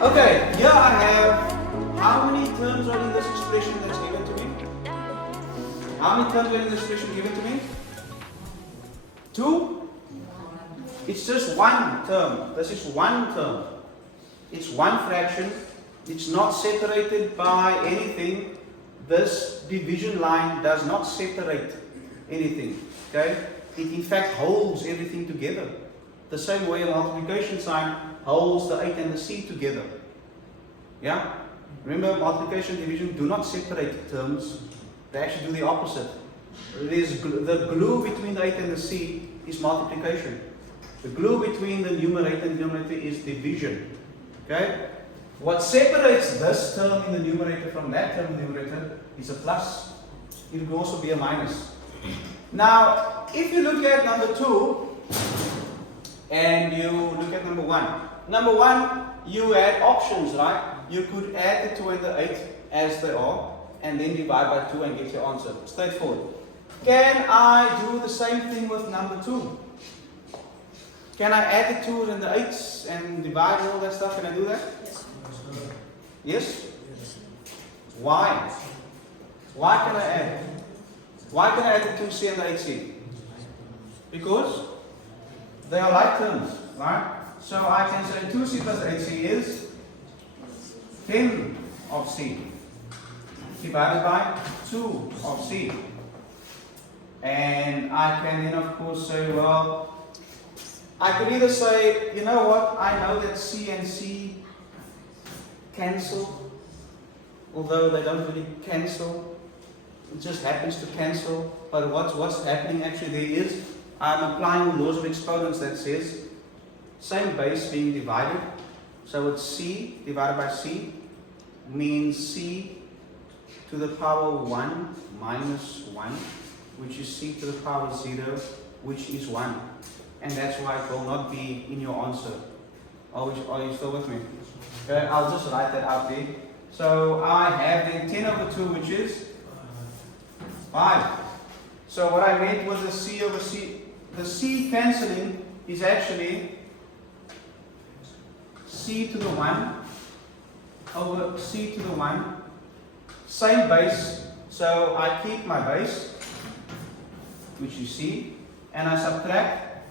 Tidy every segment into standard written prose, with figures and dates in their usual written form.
Okay, here I have, how many terms are in this expression that's given to me? How many terms are in this expression given to me? 2? It's just one term. This is one term. It's one fraction. It's not separated by anything. This division line does not separate anything. Okay? It in fact holds everything together. The same way a multiplication sign holds the 8 and the c together. Yeah? Remember, multiplication and division do not separate terms. They actually do the opposite. The glue between the 8 and the c is multiplication. The glue between the numerator and denominator is division. Okay? What separates this term in the numerator from that term in the numerator is a plus. It will also be a minus. Now, if you look at number 2 and you look at number 1. Number 1, you had options, right? You could add the 2 and the 8 as they are and then divide by 2 and get your answer. Straightforward. Can I do the same thing with number 2? Can I add the 2s and the 8s and divide and all that stuff? Can I do that? Yes? Why? Why can I add? Why can I add the 2c and the 8c? Because they are like terms, right? So I can say 2c plus 8c is 10 of c divided by 2 of c. And I can then of course say, well, I could either say, you know what, I know that c and c cancel, although they don't really cancel, it just happens to cancel. But what's happening actually there is, I'm applying the laws of exponents that says, same base being divided, so it's c divided by c means c to the power 1 minus 1, which is c to the power 0, which is 1. And that's why it will not be in your answer. Are you still with me? Okay, I'll just write that out there. So I have then 10 over 2, which is 5. So what I meant was the c over c. The c cancelling is actually c to the 1 over c to the 1. Same base. So I keep my base, which is c, and I subtract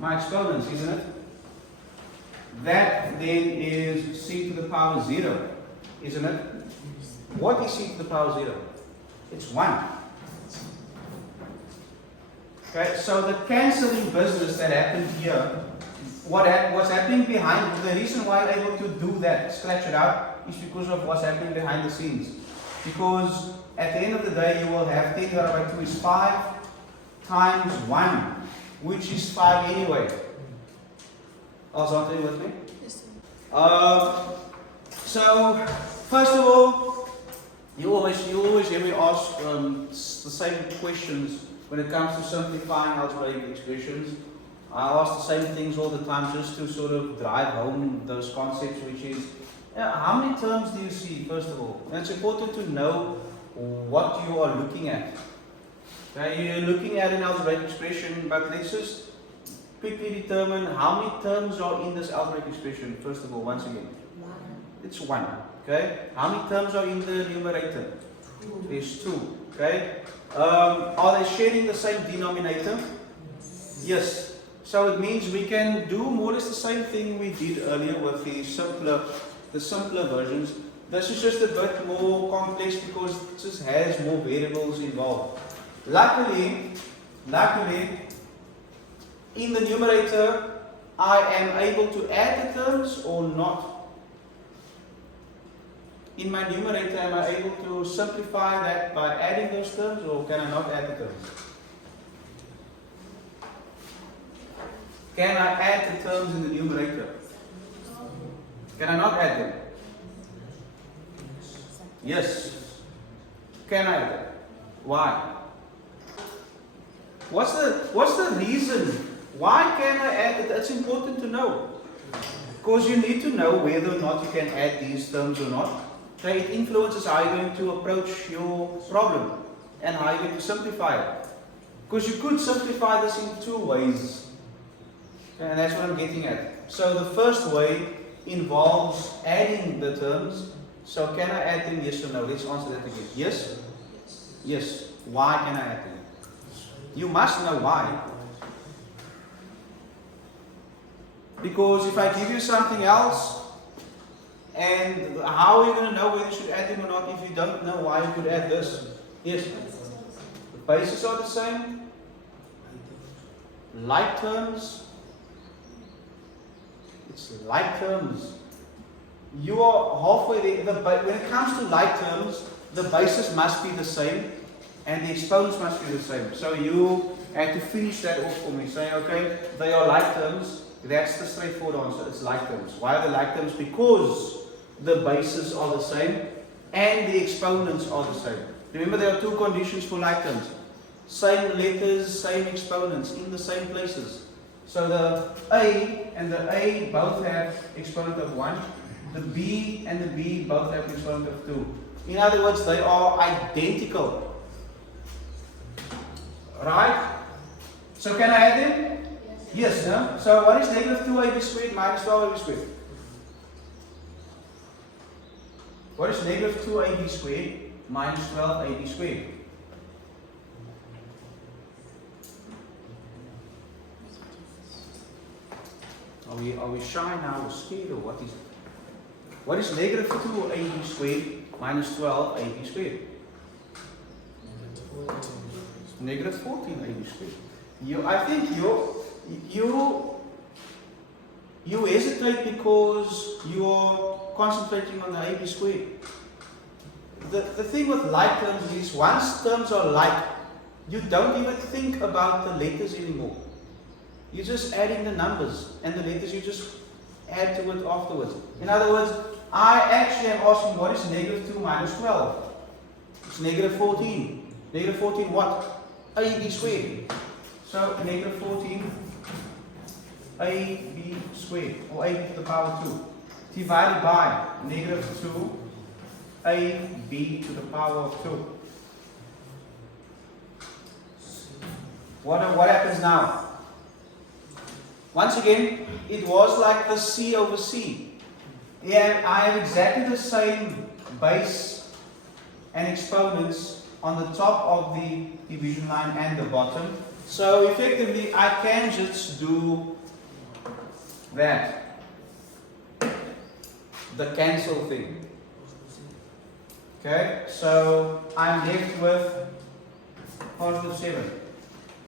my exponents, isn't it? That then is c to the power 0, isn't it? What is c to the power 0? It's 1. Okay, so the cancelling business that happened here, what's happening behind, the reason why I'm able to do that, scratch it out, is because of what's happening behind the scenes. Because at the end of the day, you will have 10 divided by 2 is 5 times 1, which is 5 anyway. Are you with me? Yes. So, first of all, you always hear me ask the same questions when it comes to simplifying algebraic expressions. I ask the same things all the time just to sort of drive home those concepts, which is, how many terms do you see, first of all? And it's important to know what you are looking at. Okay, you're looking at an algebraic expression, but let's just quickly determine how many terms are in this algebraic expression, first of all, once again. 1. It's 1. Okay? How many terms are in the numerator? 2. There's 2. Okay? Are they sharing the same denominator? Yes. So it means we can do more or less the same thing we did earlier with the simpler versions. This is just a bit more complex because it just has more variables involved. Luckily, in the numerator, I am able to add the terms or not. In my numerator, am I able to simplify that by adding those terms, or can I not add the terms? Can I add the terms in the numerator? Can I not add them? Yes. Can I add them? Why? What's the reason? Why can I add it? That's important to know. Because you need to know whether or not you can add these terms or not. Okay, it influences how you're going to approach your problem and how you're going to simplify it. Because you could simplify this in 2 ways. Okay, and that's what I'm getting at. So the first way involves adding the terms. So can I add them? Yes or no? Let's answer that again. Yes? Yes. Why can I add them? You must know why. Because if I give you something else, and how are you going to know whether you should add them or not if you don't know why you could add this? Yes. The bases are the same. Like terms. It's like terms. You are halfway there. When it comes to like terms, the bases must be the same and the exponents must be the same. So you have to finish that off for me, saying, okay, they are like terms. That's the straightforward answer. It's like terms. Why are they like terms? Because the bases are the same and the exponents are the same. Remember, there are two conditions for like terms. Same letters, same exponents in the same places. So the A and the A both have exponent of 1. The B and the B both have exponent of 2. In other words, they are identical. Right? So can I add them? Yes, no? So what is negative 2ab squared minus 12ab squared? What is negative 2ab squared minus 12ab squared? Are we shy now or scared or what is it? What is negative 2ab squared minus 12ab squared? Negative 14ab squared. I think you hesitate because you are concentrating on the ab squared. The thing with like terms is once terms are like, you don't even think about the letters anymore. You're just adding the numbers and the letters you just add to it afterwards. In other words, I actually am asking what is negative 2 minus 12? It's negative 14. Negative 14 what? AB squared. So negative 14 AB squared or AB to the power 2 divided by negative 2 AB to the power of 2. What happens now? Once again, it was like the C over C. Yeah, I have exactly the same base and exponents on the top of the division line and the bottom. So effectively, I can just do that. The cancel thing. Okay, so I'm left with positive 7.